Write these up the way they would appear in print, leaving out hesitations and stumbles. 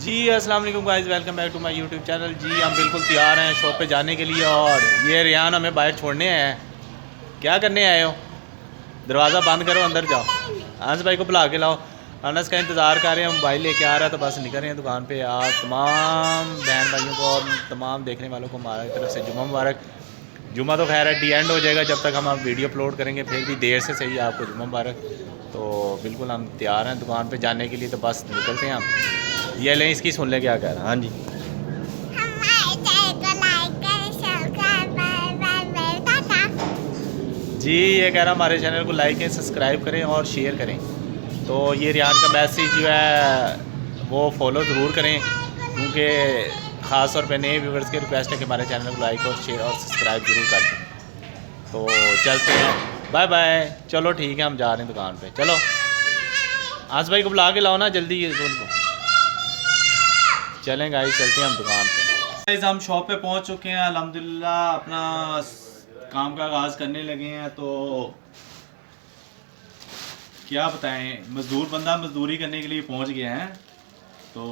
जी अस्सलाम वालेकुम guys, welcome back to my YouTube channel. जी हम बिल्कुल तैयार हैं शॉप पे जाने के लिए और ये रियान हमें बाहर छोड़ने आए हैं। क्या करने आए हो? दरवाज़ा बंद करो, अंदर जाओ। अनस भाई को बुला के लाओ। अनस का इंतज़ार कर रहे हैं, मोबाइल लेके आ रहा है तो बस निकल रहे हैं दुकान पे। आप तमाम बहन भाइयों को और तमाम देखने वालों को हमारी तरफ से जुम्मा मुबारक। जुम्मा तो खैर डी एंड हो जाएगा जब तक हम वीडियो अपलोड करेंगे, फिर भी देर से सही आपको जुम्मा मुबारक। तो बिल्कुल हम तैयार हैं दुकान पे जाने के लिए, तो बस निकलते हैं हम। ये लें, इसकी सुन ले क्या कह रहा है। हाँ जी जी, ये कह रहा हमारे चैनल को लाइक करें, सब्सक्राइब करें और शेयर करें। तो ये रियान का मैसेज जो है वो फॉलो ज़रूर करें, क्योंकि ख़ास तौर पे नए व्यूवर्स की रिक्वेस्ट है कि हमारे चैनल को लाइक और शेयर और सब्सक्राइब ज़रूर कर दें। तो चलते हैं, बाय बाय। चलो ठीक है, हम जा रहे हैं दुकान पे। चलो आस भाई को बुला के लाओ ना जल्दी उनको। चलें गाइस, चलते हैं हम दुकान पे। गाइस हम शॉप पे पहुंच चुके हैं अल्हम्दुलिल्लाह, अपना काम का आगाज़ करने लगे हैं। तो क्या बताएं, मज़दूर बंदा मज़दूरी करने के लिए पहुंच गया है। तो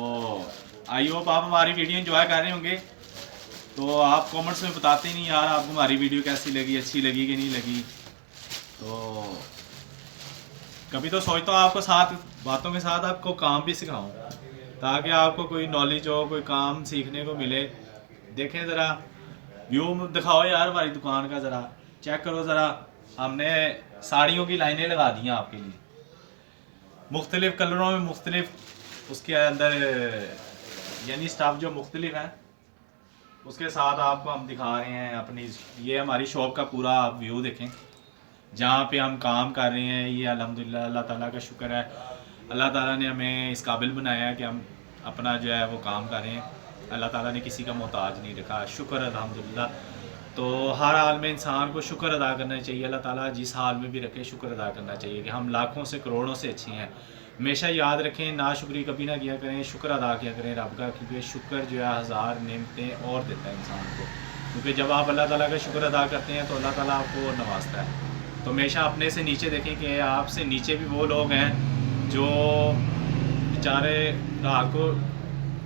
आई होप आप हमारी वीडियो एंजॉय कर रहे होंगे। तो आप कमेंट्स में बताते नहीं यार आपको हमारी वीडियो कैसी लगी, अच्छी लगी कि नहीं लगी। तो कभी तो सोचता हूँ आपको साथ बातों के साथ आपको काम भी सिखाऊं, ताकि आपको कोई नॉलेज हो, कोई काम सीखने को मिले। देखें ज़रा व्यू दिखाओ यार हमारी दुकान का, ज़रा चेक करो ज़रा। हमने साड़ियों की लाइनें लगा दी हैं आपके लिए, मुख्तलिफ़ कलरों में, मुख्तलिफ उसके अंदर यानी स्टफ़ जो मुख्तलिफ है उसके साथ आपको हम दिखा रहे हैं अपनी। ये हमारी शॉप का पूरा व्यू देखें जहाँ पे हम काम कर रहे हैं। ये अल्हम्दुलिल्लाह अल्लाह ताला का शुक्र है, अल्लाह ताला ने हमें इस काबिल बनाया है कि हम अपना जो है वो काम कर रहे हैं। अल्लाह ताला ने किसी का मोहताज नहीं रखा, शुक्र अल्हम्दुलिल्लाह। तो हर हाल में इंसान को शुक्र अदा करना चाहिए। अल्लाह ताला जिस हाल में भी रखे शुक्र अदा करना चाहिए कि हम लाखों से करोड़ों से अच्छे हैं। हमेशा याद रखें, नाशुक्री कभी ना किया करें, शुक्र अदा किया करें रब का, क्योंकि शुक्र जो है हज़ार नेमतें और देता है इंसान को। क्योंकि जब आप अल्लाह ताला का शुक्र अदा करते हैं तो अल्लाह ताला आपको नवाजता है। तो हमेशा अपने से नीचे देखें कि आपसे नीचे भी वो लोग हैं जो बेचारे रात को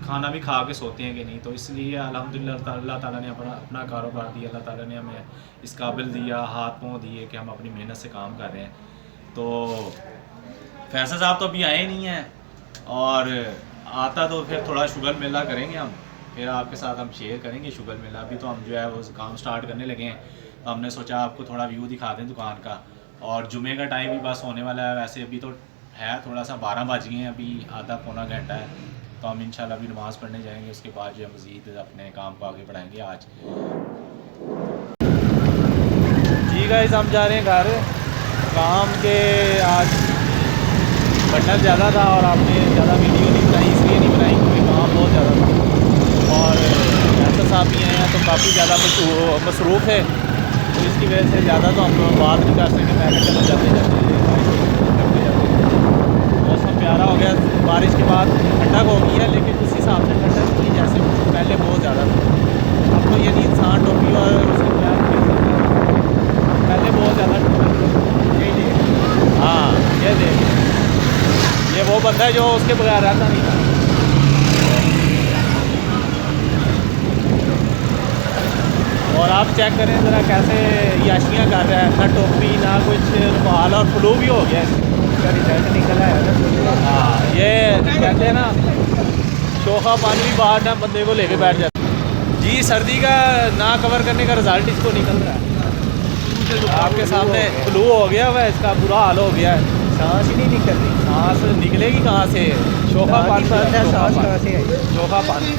खाना भी खा के सोते हैं कि नहीं। तो इसलिए अल्हम्दुलिल्लाह अल्लाह ताला ने अपना कारोबार दिया, अल्लाह ताला ने हमें इस काबिल दिया, हाथ पाँव दिए कि हम अपनी मेहनत से काम कर रहे हैं। तो फैसल साहब तो अभी आए नहीं हैं, और आता तो फिर थोड़ा शुगर मेला करेंगे हम, फिर आपके साथ हम शेयर करेंगे शुगर मेला। अभी तो हम जो है वो काम स्टार्ट करने लगे हैं, तो हमने सोचा आपको थोड़ा व्यू दिखा दें दुकान का। और जुमे का टाइम भी बस होने वाला है, वैसे अभी तो है थोड़ा सा 12 बज गए हैं, अभी आधा पौना घंटा है। तो हम इंशाल्लाह अभी नमाज़ पढ़ने जाएंगे, उसके बाद जो है मज़ीद अपने काम को आगे बढ़ाएंगे आज। जी गाइस हम जा रहे हैं घर। काम के आज बंडल ज़्यादा था और आपने ज़्यादा वीडियो नहीं बनाई, इसलिए नहीं बनाई क्योंकि काम बहुत ज़्यादा था। और ऐसा साहब भी आए हैं तो काफ़ी ज़्यादा मसरूफ़ है, तो इसकी वजह से ज़्यादा तो हम लोग बात नहीं कर सकते। मैं चलो जाते जाते मौसम प्यारा हो गया, बारिश के बाद ठंडक हो गई है, लेकिन उस हिसाब से ठंडक नहीं जैसे पहले बहुत ज़्यादा था। अब तो यानी इंसान टोपी और उसके पहले बहुत ज़्यादा ठंडक। हाँ ये देख, ये वो बंदा है जो उसके बगैर रहता नहीं था। और आप चेक करें ज़रा कैसे याशियाँ कर रहा है, ना टोपी ना कुछ, बाल और फ्लू भी हो गया, इसका रिजल्ट निकला है। हाँ ये कहते हैं ना, शोखा पानी भी बाहर ना बंदे को लेके बैठ जाता है। जी सर्दी का ना कवर करने का रिजल्ट इसको निकल रहा है। आपके सामने फ्लू हो गया हुआ है, इसका बुरा हाल हो गया है, सांस ही नहीं निकल रही। सांस निकलेगी कहाँ से? शोखा पानी, शोखा पानी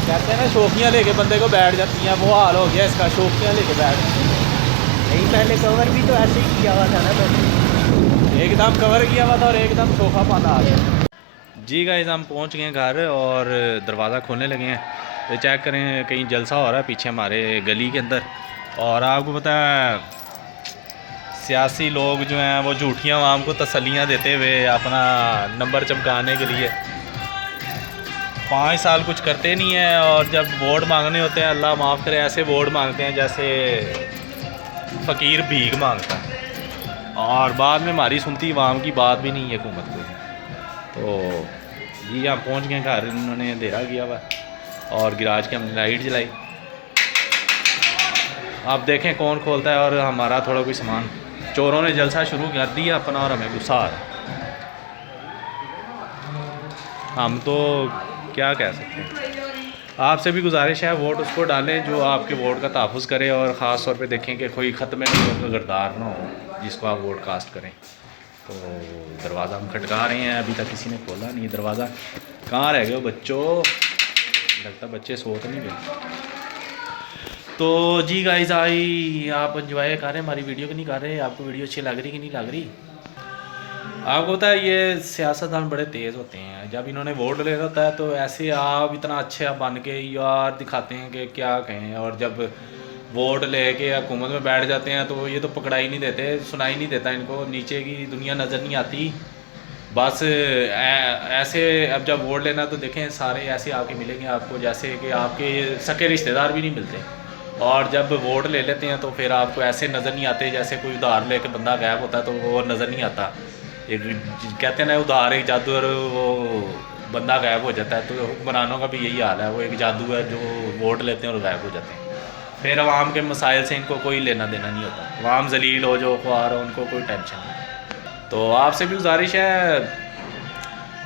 कहते हैं ना, शोखियाँ लेके बंदे को बैठ जाती हैं, वो हाल हो गया इसका, शोखियाँ लेके बैठ। नहीं पहले कवर भी तो ऐसे ही किया हुआ था ना, तो एकदम कवर किया हुआ था और एकदम शोखा पाना आ गया। जी गाइस हम पहुंच गए हैं घर और दरवाज़ा खोलने लगे हैं। तो चेक करें कहीं जलसा हो रहा है पीछे हमारे गली के अंदर। और आपको पता है सियासी लोग जो हैं वो झूठियाँ आवाम को तसल्लियाँ देते हुए अपना नंबर चमकाने के लिए 5 साल कुछ करते नहीं हैं, और जब वोट मांगने होते हैं, अल्लाह माफ़ करे, ऐसे वोट मांगते हैं जैसे फ़कीर भीख मांगता है। और बाद में हमारी सुनती आवाम की बात भी नहीं है हुकूमत को। तो जी हम पहुंच गए घर, इन्होंने अंधेरा किया हुआ और गिराज की हमने लाइट जलाई। आप देखें कौन खोलता है। और हमारा थोड़ा कोई सामान, चोरों ने जलसा शुरू कर दिया अपना और हमें गुस्सा आ रहा है। हम तो क्या कह सकते हैं। आपसे भी गुजारिश है वोट उसको डालें जो आपके वोट का तहफ़्फ़ुज़ करे, और ख़ास तौर पे देखें कि कोई ख़त्म नबूव्वत का गरदार ना हो जिसको आप वोट कास्ट करें। तो दरवाज़ा हम खटका रहे हैं, अभी तक किसी ने खोला नहीं दरवाज़ा। कहाँ रह गए हो बच्चों? लगता बच्चे सो तो नहीं गए। तो जी गाइस आई आप एंजॉय कर रहे हैं हमारी वीडियो, की नहीं कर रहे? आपको वीडियो अच्छी लग रही कि नहीं लग रही? आपको पता है ये सियासतदान बड़े तेज़ होते हैं। जब इन्होंने वोट लेना होता है तो ऐसे आप इतना अच्छा बन के यार दिखाते हैं कि क्या कहें, और जब वोट लेके हुकूमत में बैठ जाते हैं तो ये तो पकड़ाई नहीं देते, सुनाई नहीं देता इनको, नीचे की दुनिया नज़र नहीं आती। बस ऐसे अब जब वोट लेना तो देखें सारे ऐसे आके मिलेंगे आपको जैसे कि आपके सके रिश्तेदार भी नहीं मिलते। और जब वोट ले लेते हैं तो फिर आपको ऐसे नज़र नहीं आते जैसे कोई उधार लेके बंदा गायब होता है तो वो नज़र नहीं आता। एक कहते हैं ना उधार एक जादू, और वो बंदा गायब हो जाता है। तो हुक्मरानों का भी यही हाल है, वो एक जादू है जो वोट लेते हैं और गायब हो जाते हैं। फिर अवाम के मसाइल से इनको कोई लेना देना नहीं होता। अवाम जलील हो जो ख्वार हो उनको कोई टेंशन नहीं। तो आपसे भी गुजारिश है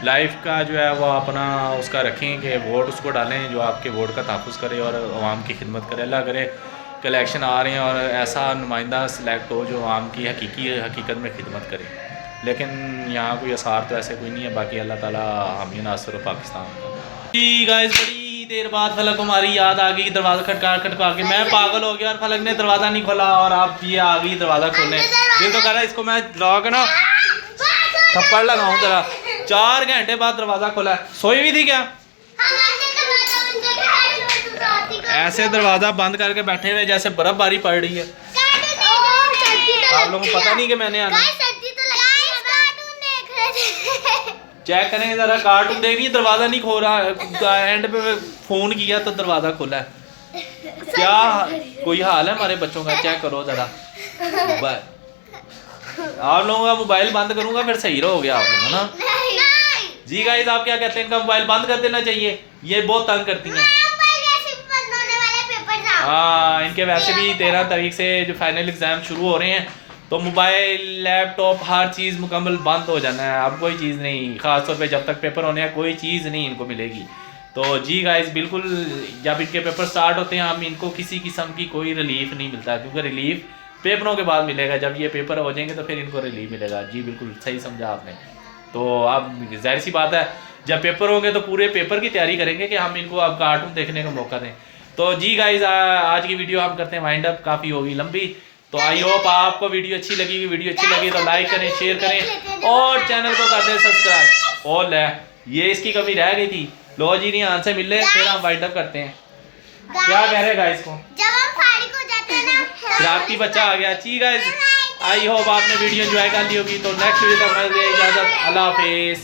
लाइफ का जो है वो अपना उसका रखें कि वोट उसको डालें जो आपके वोट का तहफ़्फ़ुज़ करे और अवाम की खिदमत करे। अल्लाह करे कि इलेक्शन आ रहे हैं और ऐसा नुमाइंदा सिलेक्ट हो जो आवाम की हकीकत में खिदमत करे। लेकिन यहाँ कोई आसार तो ऐसे कोई नहीं है। बाकी अल्लाह ताला हामी नासर पाकिस्तान का। जी गाइस बड़ी देर बाद फलक को हमारी याद आ गई, दरवाज़ा खटका के मैं पागल हो गया और फलक ने दरवाज़ा नहीं खोला और आप ये आ गई दरवाज़ा खोलने। दिल तो कर रहा है इसको मैं लॉक ना थप्पड़ लगाऊँ जरा। 4 घंटे बाद दरवाज़ा खोला। सोई हुई थी क्या? ऐसे दरवाज़ा बंद करके बैठे हुए जैसे बर्फबारी पड़ रही है। आप लोगों को पता नहीं कि मैंने आना। चेक करेंगे जरा, कार्टून देख रही है, दरवाज़ा नहीं खोल रहा। एंड पे फ़ोन किया तो दरवाज़ा खोला है। क्या कोई हाल है हमारे बच्चों का? चेक करो ज़रा। आप लोगों का मोबाइल बंद करूँगा फिर सही रहोगे आप लोग, है ना? जी गाइस आप क्या कहते हैं? इनका मोबाइल बंद कर देना चाहिए, ये बहुत तंग करती हैं। हाँ इनके वैसे भी 13 तारीख से जो फाइनल एग्ज़ाम शुरू हो रहे हैं तो मोबाइल लैपटॉप हर चीज़ मुकम्मल बंद हो जाना है। अब कोई चीज़ नहीं, ख़ास तौर पे जब तक पेपर होने हैं कोई चीज़ नहीं इनको मिलेगी। तो जी गाइस बिल्कुल जब इनके पेपर स्टार्ट होते हैं हम इनको किसी किस्म की कोई रिलीफ नहीं मिलता, क्योंकि रिलीफ पेपरों के बाद मिलेगा। जब ये पेपर हो जाएंगे तो फिर इनको रिलीफ मिलेगा। जी बिल्कुल सही समझा आपने। तो अब जाहिर सी बात है जब पेपर होंगे तो पूरे पेपर की तैयारी करेंगे कि हम इनको अब कार्टून देखने का मौका दें। तो जी गाइस आज की वीडियो हम करते हैं वाइंड अप, काफ़ी होगी लंबी। तो आई होप आपको वीडियो अच्छी लगी। वीडियो अच्छी लगी तो लाइक करें, शेयर करें और चैनल को कर दें सब्सक्राइब। और ये इसकी कमी रह गई थी। लो जी नहीं आन से मिल ले फिर हम वाइंड अप करते हैं। क्या कह रहे हैं गाइस को? जब हम फारिग हो जाते हैं ना शरारती बच्चा आ गया। जी गाइस आई होप आपने वीडियो एंजॉय कर ली होगी। तो नेक्स्ट वीडियो तक मैं इजाज़त, अल्लाह हाफिज़।